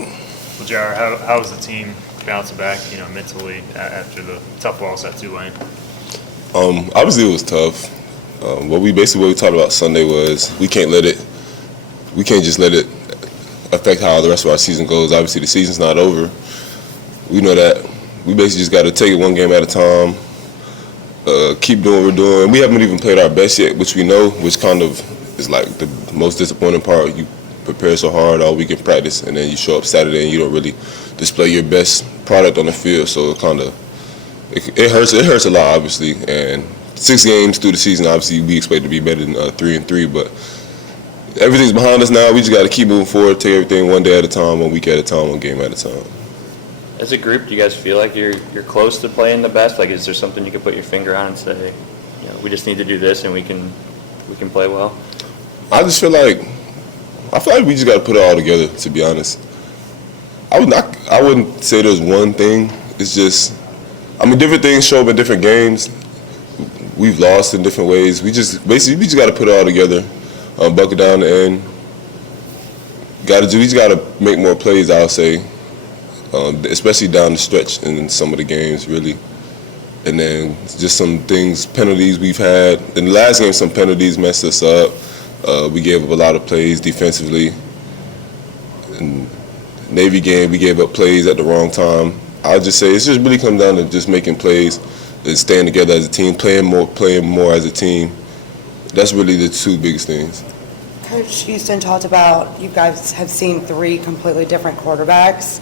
Well, JR, how was the team bouncing back, mentally after the tough loss at Tulane? Obviously it was tough. What we talked about Sunday was we can't just let it affect how the rest of our season goes. Obviously the season's not over. We know that. We basically just got to take it one game at a time, keep doing what we're doing. We haven't even played our best yet, which we know, which kind of is like the most disappointing part. You prepare so hard all week in practice, and then you show up Saturday and you don't really display your best product on the field. So it hurts. It hurts a lot, obviously. And 6 games through the season, obviously, we expect to be better than 3-3. But everything's behind us now. We just got to keep moving forward, take everything one day at a time, 1 week at a time, 1 game at a time. As a group, do you guys feel like you're close to playing the best? Like, is there something you can put your finger on and say, we just need to do this and we can play well? I feel like we just got to put it all together, to be honest. I wouldn't say there's one thing. It's just, different things show up in different games. We've lost in different ways. We just got to put it all together, buckle down the end. We just got to make more plays, I would say, especially down the stretch in some of the games, really. And then just some things, penalties we've had. In the last game, some penalties messed us up. We gave up a lot of plays defensively. In Navy game, we gave up plays at the wrong time. I'll just say it just really comes down to just making plays and staying together as a team, playing more as a team. That's really the 2 biggest things. Coach Houston talked about you guys have seen 3 completely different quarterbacks.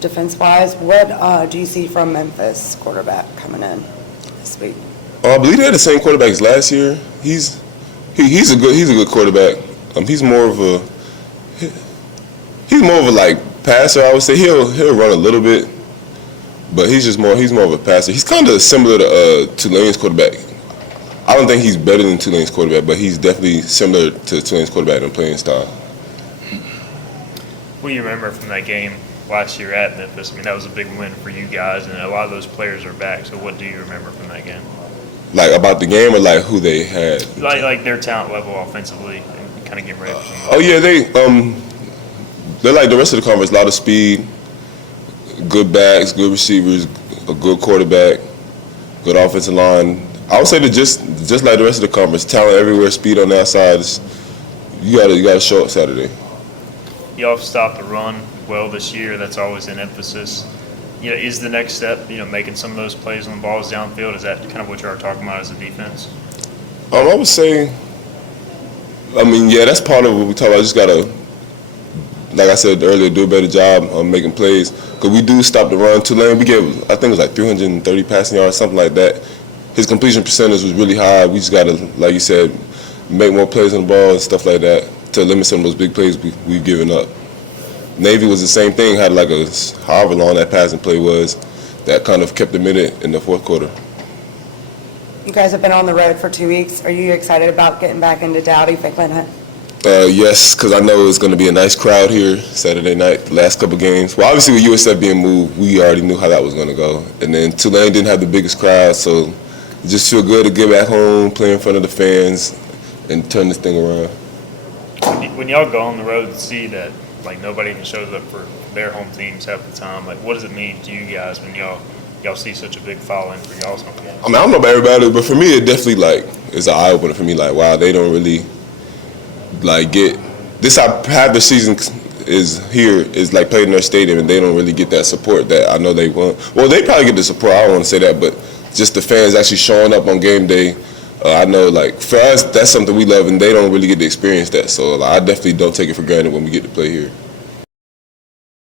Defense-wise, what do you see from Memphis quarterback coming in this week? I believe they had the same quarterback as last year. He's a good quarterback. He's more of a like passer. I would say he'll run a little bit, but he's more of a passer. He's kind of similar to Tulane's quarterback. I don't think he's better than Tulane's quarterback, but he's definitely similar to Tulane's quarterback in playing style. What do you remember from that game last year at Memphis? That was a big win for you guys, and a lot of those players are back. So what do you remember from that game? Like about the game, or like who they had? Like their talent level offensively, and kind of getting ready for some. Oh yeah, they're like the rest of the conference. A lot of speed, good backs, good receivers, a good quarterback, good offensive line. I would say that just like the rest of the conference, talent everywhere, speed on the outside. You gotta show up Saturday. Y'all have stopped the run well this year. That's always an emphasis. Is the next step, making some of those plays on the balls downfield? Is that kind of what you are talking about as a defense? I would say, that's part of what we talk about. Just gotta, like I said earlier, do a better job on making plays. Because we do stop the run. Tulane, we gave, I think it was like 330 passing yards, something like that. His completion percentage was really high. We just gotta, like you said, make more plays on the ball and stuff like that to limit some of those big plays we've given up. Navy was the same thing, had like however long that passing play was, that kind of kept them in it in the fourth quarter. You guys have been on the road for 2 weeks. Are you excited about getting back into Dowdy, Franklin? Yes, because I know it's going to be a nice crowd here Saturday night, the last couple games. Well, obviously with USF being moved, we already knew how that was going to go. And then Tulane didn't have the biggest crowd, so it just feel good to get back home, play in front of the fans, and turn this thing around. When y'all go on the road and see that, nobody even shows up for their home teams half the time, what does it mean to you guys when y'all see such a big following for y'all's home games? I don't know about everybody, but for me, it definitely is an eye opener for me. Wow, they don't really get this. Half the season is played in their stadium, and they don't really get that support that I know they want. Well, they probably get the support. I don't want to say that, but just the fans actually showing up on game day. I know, for us, that's something we love, and they don't really get to experience that. So I definitely don't take it for granted when we get to play here.